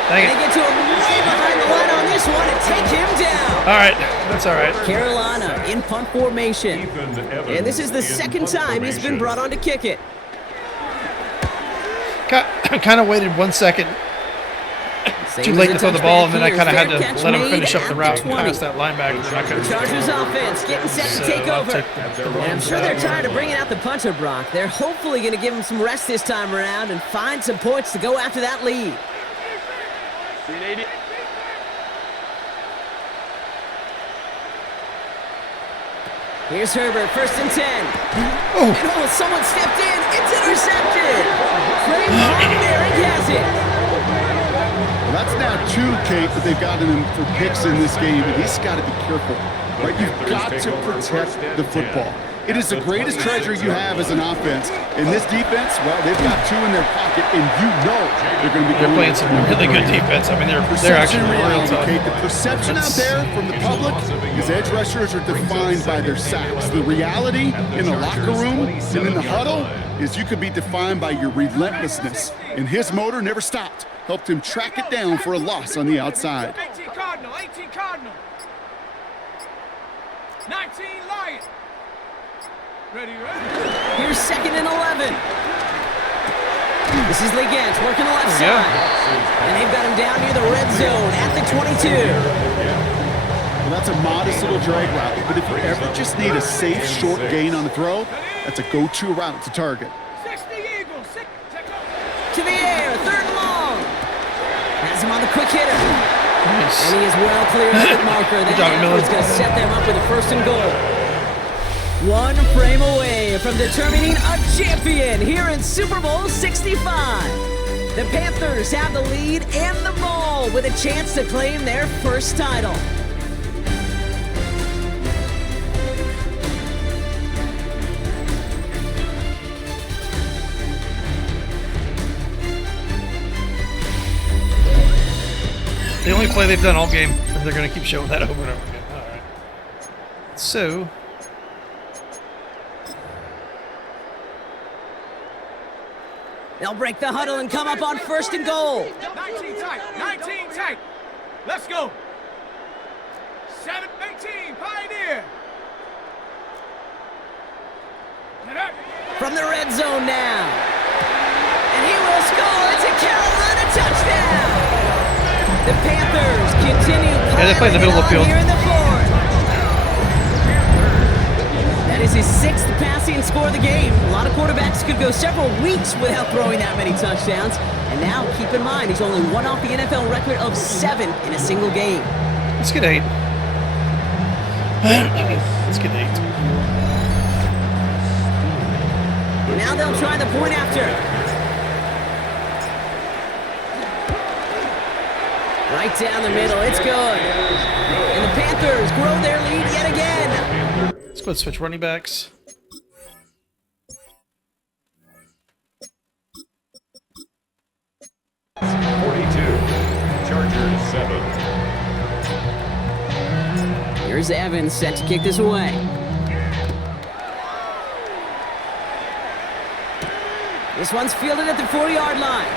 Dang They it. get to him way behind the line on this one and take him down. All right, that's all right. Carolina in punt formation. Ethan Evans And this is the in second punt time he's been formation. brought on to kick it. Kind of waited 1 second. Same Too as late a to throw the ball, and then I touchback kind of here. had to Fair catch let him made finish up at the route 20. past that linebacker. And I couldn't. Chargers offense getting set to So take I'll over. take And I'm sure they're tired of bringing out the punter, Brock. They're hopefully going to give him some rest this time around and find some points to go after that lead. Here's Herbert, 1st and 10. And someone stepped in. It's intercepted. Kramer Derrick has it. Well, that's now 2, Kate, that they've gotten him for picks in this game, and he's got to be careful. Right? You've got to protect the football. It is the greatest treasure you have as an offense. In this defense, well, they've got 2 in their pocket, and you know they're going to be They're playing some really good defense. I mean, they're actually real reality, tough. Kate. The perception out there from the public is edge rushers are defined by their sacks. The reality in the locker room and in the huddle is you could be defined by your relentlessness. And his motor never stopped. Helped him track it down for a loss on the outside. 18 Cardinal, 18 Cardinal. 19 Lion. Ready. Here's 2nd and 11. This is Legance working the left Yeah. side. And they've got him down near the red zone at the 22. Well, that's a modest little drag route. But if you ever just need a safe, short gain on the throw, that's a go-to route to target. 60 Eagles. To the air, 3rd and long. Has him on the quick hitter. Nice. And he is well clear of the marker. That job, Miller. is going to set them up with a 1st and goal. 1 frame away from determining a champion here in Super Bowl 65. The Panthers have the lead and the ball with a chance to claim their first title. The only play they've done all game, and they're going to keep showing that over and over again. All right. So, They'll break the huddle and come up on 1st and goal. 19 tight. 19 tight. Let's go. 18 Pioneer. From the red zone now. And he will score. It's a Carolina touchdown. The Panthers continue they play in the middle of the field. Here in the 4th. That is his 6th passing score of the game. A lot of quarterbacks could go several weeks without throwing that many touchdowns. And now, keep in mind, he's only one off the NFL record of 7 in a single game. let's get 8. Let's get 8. Now they'll try the point after. Right down the middle, it's good. And the Panthers grow their lead yet again. Let's go switch running backs. Chargers 7. Here's Evans set to kick this away. This one's fielded at the 40-yard line.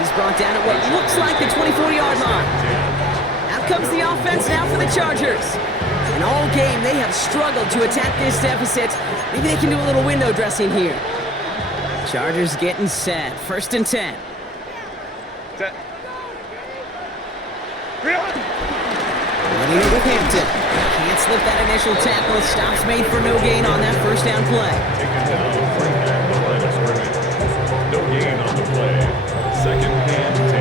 He's brought down at what looks like the 24-yard line. Out comes the offense now for the Chargers. And all game, they have struggled to attack this deficit. Maybe they can do a little window dressing here. Chargers getting set. 1st and 10. Running over Hampton. Can't slip that initial tackle. Stops made for no gain on that 1st down play. Taken down right at the line of scrimmage. No gain on the play. 2nd and 10.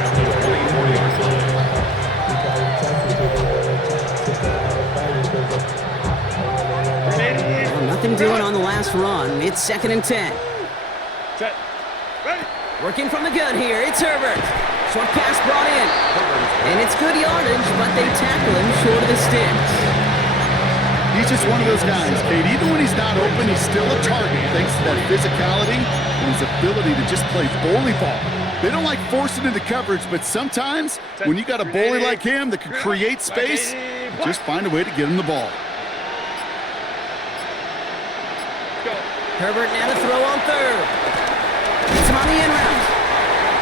At the 24-yard line. Well, nothing doing on the last run. It's 2nd and 10. Working from the gun here. It's Herbert. Short pass brought in. And it's good yardage, but they tackle him short of the sticks. He's just one of those guys, Kate. Even when he's not open, he's still a target thanks to that physicality and his ability to just play bully ball. They don't like forcing into coverage, but sometimes when you got a bully like him that can create space, just find a way to get him the ball. Herbert now to throw on third. It's him on the in route.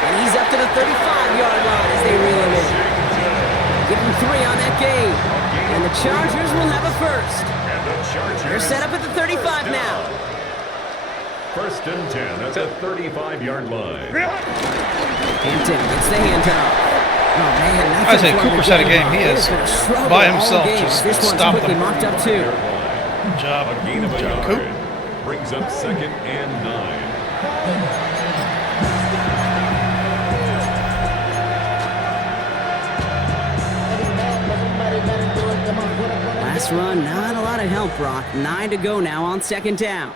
And he's up to the 35-yard line as they reel him in. Give him 3 on that game. And the Chargers will have a first. They're set up at the 35 now. First and 10 at the 35-yard line. Hampton gets the handoff. Oh, man. I say Cooper's had a game. He is by himself just this one's stopped quickly him. mocked up too. Good job. A gain of a Good job, yard. Coop. Brings up second and 9. Last run, not a lot of help, Brock. 9 to go now on second down.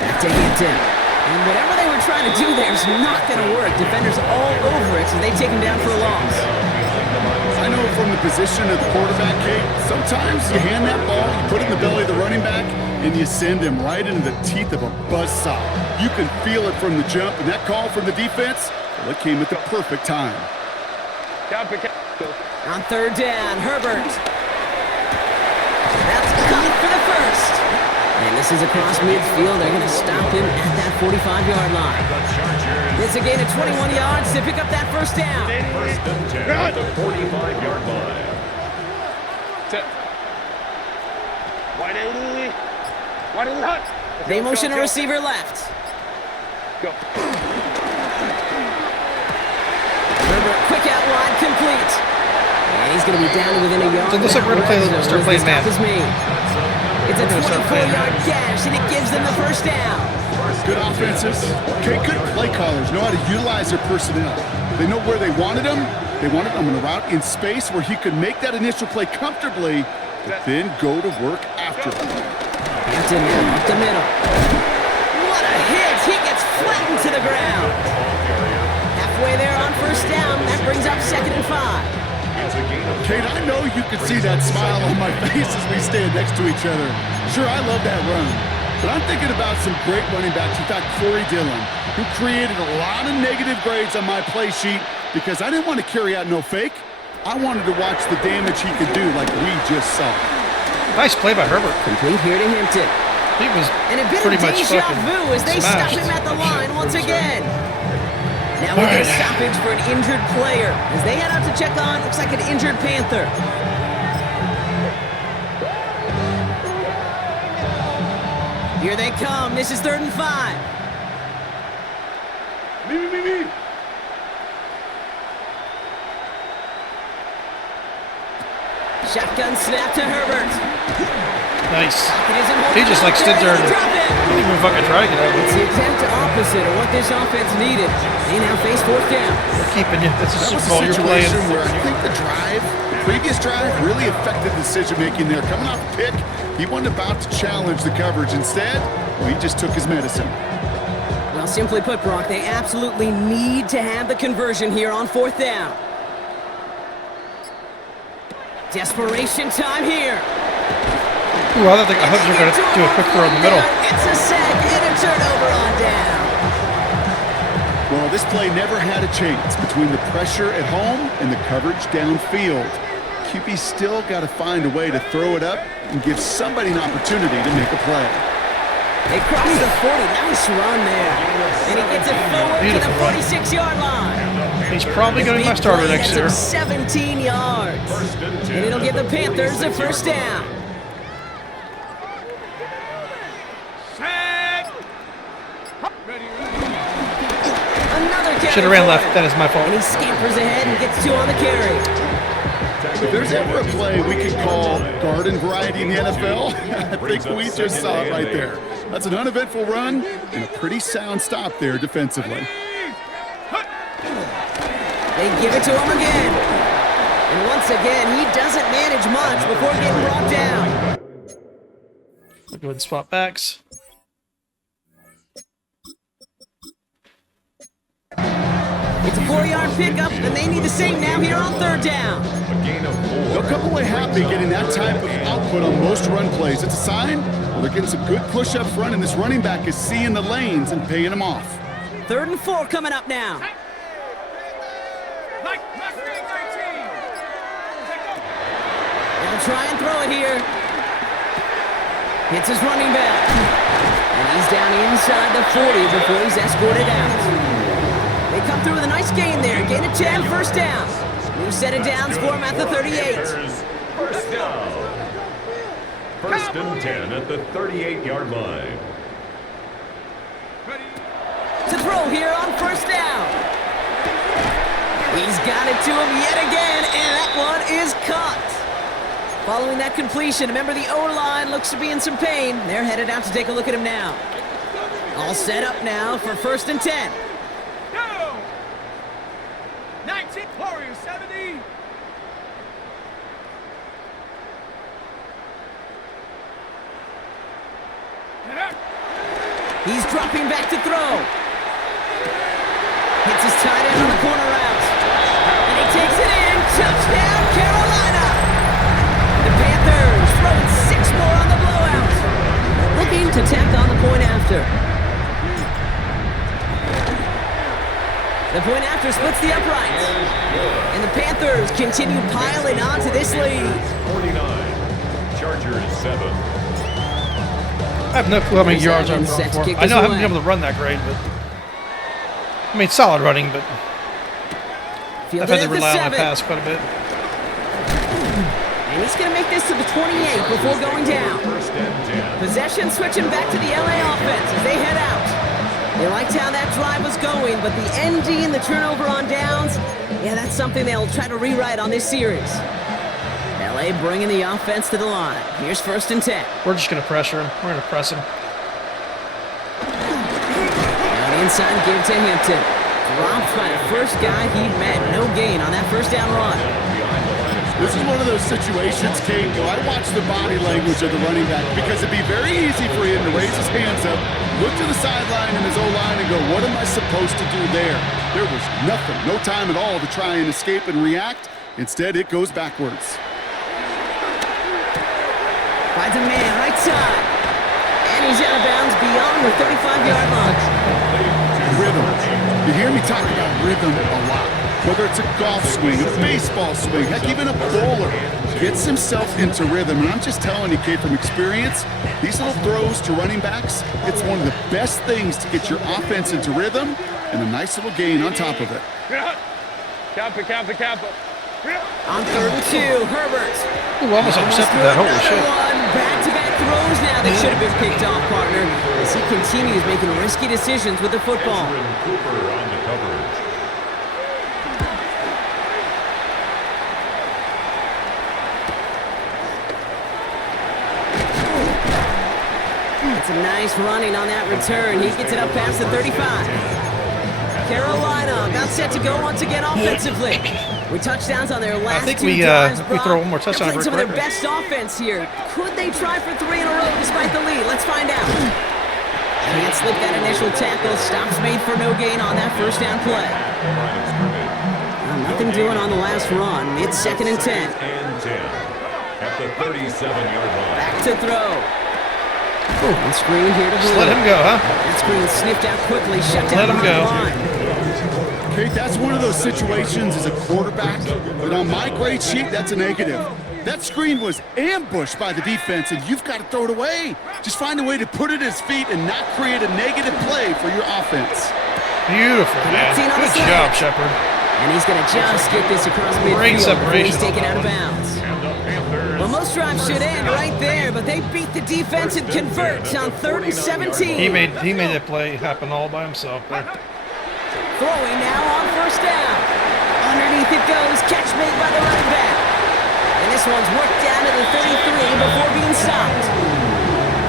Back to Hampton. And whatever they were trying to do there is not going to work. Defenders all over it, so they take him down for a loss. I know from the position of the quarterback, Kate, sometimes you hand that ball, you put it in the belly of the running back, and you send him right into the teeth of a buzzsaw. You can feel it from the jump, and that call from the defense, well, it came at the perfect time. On third down, Herbert. That's caught for the first. And this is across midfield. They're going to stop him at that 45-yard line. It's a gain of 21 yards to pick up that first down. First and 10 at the 45-yard line. They motion a receiver left. Herbert, quick out wide, complete. And he's going to be down within a yard. So it looks like we're going to start playing man. It's a 24-yard gash, and it gives them the first down. Good offenses. Okay, good play callers know how to utilize their personnel. They know where they wanted him. They wanted him on a route in space where he could make that initial play comfortably, but then go to work after it. Hampton now up the middle. What a hit! He gets flattened to the ground. Halfway there on first down. That brings up second and 5. Kate, I know you can see that smile on my face as we stand next to each other. Sure, I love that run. But I'm thinking about some great running backs. In fact, Corey Dillon, who created a lot of negative grades on my play sheet because I didn't want to carry out no fake. I wanted to watch the damage he could do like we just saw. Nice play by Herbert. Complete here to Hampton. He was And a bit pretty of much deja fucking vu as they stop smashed. him at the line once again. Now we get a stoppage for an injured player as they head out to check on, looks like an injured Panther. Here they come. This is 3rd and 5. Shotgun snap to Herbert. Nice. It isn't holding He just like up. stood there and They drop it. didn't even fucking try to get out. It's the exact opposite of what this offense needed. They now face 4th down. We're keeping you. That's a That was Super Bowl a you're playing. situation where I think the previous drive, really affected decision-making there. Coming off the pick, he wasn't about to challenge the coverage. Instead, well, he just took his medicine. Well, simply put, Brock, they absolutely need to have the conversion here on 4th down. Desperation time here. Ooh, I thought you were going to do a quick throw in the middle. It's a sack and a turnover on down. Well, this play never had a chance between the pressure at home and the coverage downfield. QB still got to find a way to throw it up and give somebody an opportunity to make a play. They cross the 40. Nice run there. And he gets it forward to the 46-yard line. He's probably going to be my starter next year. 17 yards. And it'll give the Panthers a first down. Should have ran left. That is my fault. And he scampers ahead and gets 2 on the carry. If there's ever a play we could call garden variety in the NFL, I think we just saw it right there. That's an uneventful run and a pretty sound stop there defensively. They give it to him again. And once again, he doesn't manage much before getting brought down. We'll go ahead and swap backs. It's a 4-yard pickup, and they need the same now here on 3rd down. A gain of 4. They'll come away happy getting that type of output on most run plays. It's a sign, well, they're getting some good push up front, and this running back is seeing the lanes and paying them off. 3rd and 4 coming up now. Like Mustang 19. They'll try and throw it here. Hits his running back. And he's down inside the 40 before he's escorted out. They come through with a nice gain there. Gain of 10, 1st down. New set of downs for him at the 38. First down. 1st and 10 at the 38-yard line. To throw here on 1st down. He's got it to him yet again, and that one is caught. Following that completion, remember the O-line looks to be in some pain. They're headed out to take a look at him now. All set up now for 1st and 10. Go! 19. Warriors 70. He's dropping back to throw. Hits his tight end on the corner route. And he takes it in. Touchdown, Carolina. The Panthers throwing 6 more on the blowout. Looking to tack on the point after. The point after splits the uprights. And the Panthers continue piling onto this lead. 49. Chargers 7. I have no clue how many yards I'm throwing for. I know I haven't been able to run that great, but I mean, solid running, but I've had to rely on my pass quite a bit. And he's going to make this to the 28 before going down. 1st and 10. Possession switching back to the LA offense as they head out. They liked how that drive was going, but the ND and the turnover on downs, yeah, that's something they'll try to rewrite on this series. LA bringing the offense to the line. Here's 1st and 10. We're just going to pressure him. We're going to press him. Down inside, give to Hampton. Dropped by the first guy he met. No gain on that 1st down run. This is one of those situations, Kate, I watch the body language of the running back because it'd be very easy for him to raise his hands up, look to the sideline and his O-line and go, what am I supposed to do there? There was nothing, no time at all to try and escape and react. Instead, it goes backwards. Finds a man right side. And he's out of bounds beyond the 35-yard line. Rhythm. You hear me talk about rhythm a lot. Whether it's a golf swing, a baseball swing, heck, even a bowler gets himself into rhythm. And I'm just telling you, Kate, from experience, these little throws to running backs, it's one of the best things to get your offense into rhythm and a nice little gain on top of it. Kappa. On 3rd and 2, Herbert. Ooh, almost intercepted that. Holy shit. Back-to-back throws now that should have been picked off, partner, as he continues making risky decisions with the football. Cooper on the coverage. It's a nice running on that return. He gets it up past the 35. Carolina about set to go once again offensively. With touchdowns on their last two drives. We throw one more touchdown. They're playing some of their best offense here. Could they try for 3 in a row despite the lead? Let's find out. Can't slip that initial tackle. Stops made for no gain on that 1st down play. Nothing doing on the last run. It's 2nd and 10. And 10 at the 37-yard line. Back to throw. And screen here to Just let him go, huh? That screen sniffed out quickly. Shut down. Let him go. Kate, that's one of those situations as a quarterback that on my grade sheet, that's a negative. That screen was ambushed by the defense, and you've got to throw it away. Just find a way to put it at his feet and not create a negative play for your offense. Beautiful, man. Good job, Shepard. And he's going to just get this across midfield. Great separation. He's taken out of bounds. Well, most drives should end right there, but they beat the defense and convert on 3rd and 17. He made that play happen all by himself. Throwing now on 1st down. Underneath it goes. Catch made by the running back. And this one's worked down to the 33 before being stopped.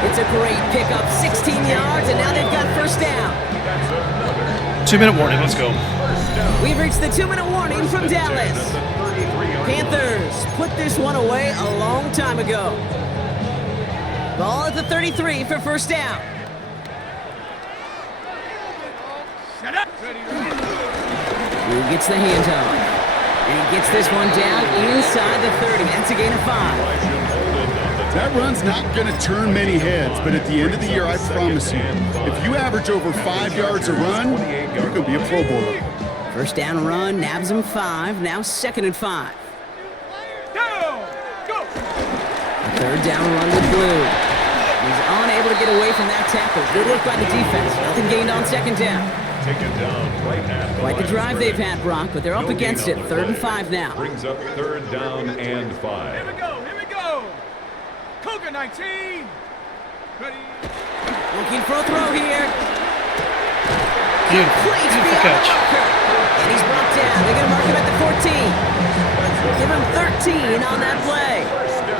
It's a great pickup. 16 yards, and now they've got 1st down. 2-minute warning. Let's go. We've reached the 2-minute warning from Dallas. Panthers put this one away a long time ago. Ball at the 33 for 1st down. He gets the handoff. And he gets this one down inside the 30. That's a gain of 5. That run's not going to turn many heads, but at the end of the year, I promise you, if you average over 5 yards a run, you're going to be a Pro Bowler. First down run, nabs him 5. Now 2nd and 5. Third down run with Blue. He's unable to get away from that tackle. Good work by the defense. Nothing gained on 2nd down. Taken down right at Quite the drive they've had, Brock, but they're up against it. 3rd and 5 now. Brings up 3rd down and 5. Here we go. Cougar 19. Ready. Looking for a throw here. Beautiful catch. And he's brought down. They're going to mark him at the 14. Give him 13 on that play.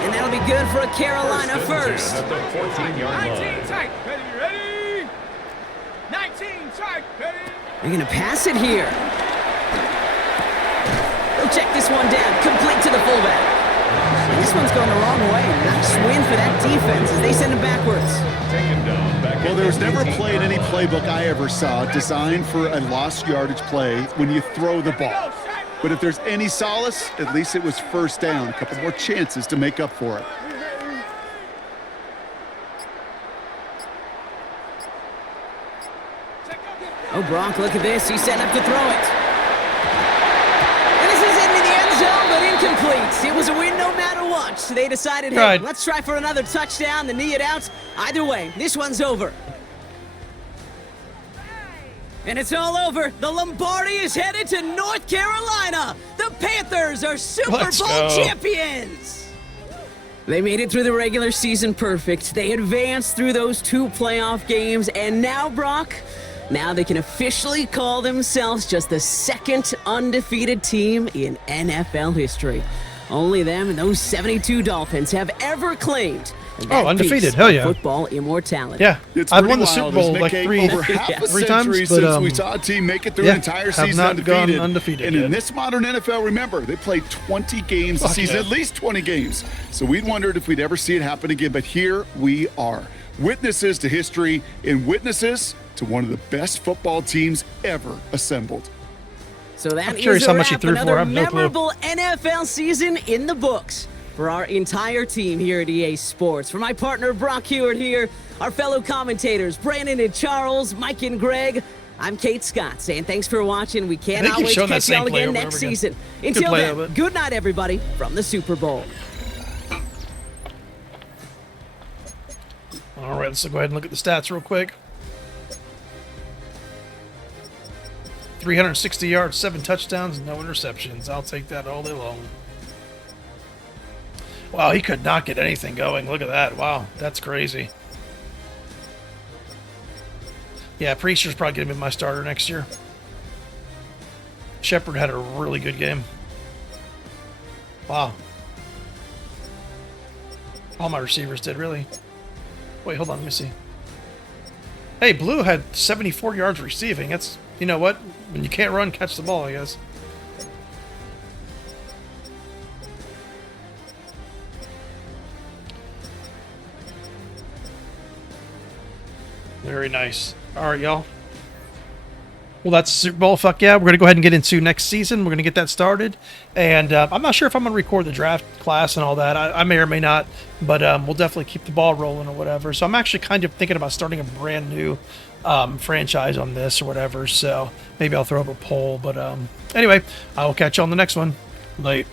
And that'll be good for a Carolina first. At the 14-yard 19 line. tight. Ready. 19 tight. Ready. They're going to pass it here. They'll check this one down. Complete to the fullback. And this one's going the wrong way. Nice win for that defense as they send it backwards. Taken down back Well, at there was the never a 18 play in any playbook I ever saw designed for a lost yardage play when you throw the ball. But if there's any solace, at least it was first down. A couple more chances to make up for it. Oh, Brock, look at this. He's setting up to throw it. And this is into the end zone, but incomplete. It was a win no matter what. They decided, hey, Right. let's try for another touchdown, the knee it out. Either way, this one's over. And it's all over. The Lombardi is headed to North Carolina. The Panthers are Super Let's Bowl go. champions. They made it through the regular season perfect. They advanced through those 2 playoff games. And now, Brock, now they can officially call themselves just the 2nd undefeated team in NFL history. Only them and those 72 Dolphins have ever claimed that undefeated. piece Hell of yeah. Football immortality. Yeah, It's I've pretty won the wild, Super Bowl isn't it, like Kate? three Over half a three times, century but, since we saw a team make it through yeah, an entire have season not gone undefeated. undefeated And yet. in this modern NFL, remember, they played 20 games a Fuck season, yeah. at least 20 games. So we'd wondered if we'd ever see it happen again, but here we are. Witnesses to history and witnesses to one of the best football teams ever assembled. So that I'm is curious a how much he wrap. threw for. Another I have no clue. memorable NFL season in the books for our entire team here at EA Sports. For my partner Brock Hewitt here, our fellow commentators Brandon and Charles, Mike and Greg, I'm Kate Scott saying thanks for watching. We cannot keep wait to showing that catch same y'all play again over and next over again. season. Good Until play then, of it. good night, everybody, from the Super Bowl. All right, let's go ahead and look at the stats real quick. 360 yards, 7 touchdowns, no interceptions. I'll take that all day long. Wow, he could not get anything going. Look at that. Wow, that's crazy. Yeah, Preacher's probably going to be my starter next year. Shepard had a really good game. Wow. All my receivers did, really. Wait, hold on, let me see. Hey, Blue had 74 yards receiving. That's, you know what? When you can't run, catch the ball, I guess. Very nice. All right, y'all. Well, that's Super Bowl. Fuck yeah. We're going to go ahead and get into next season. We're going to get that started. And I'm not sure if I'm going to record the draft class and all that. I may or may not. But we'll definitely keep the ball rolling or whatever. So I'm actually kind of thinking about starting a brand new franchise on this or whatever. So maybe I'll throw up a poll. But anyway, I will catch you on the next one. Late.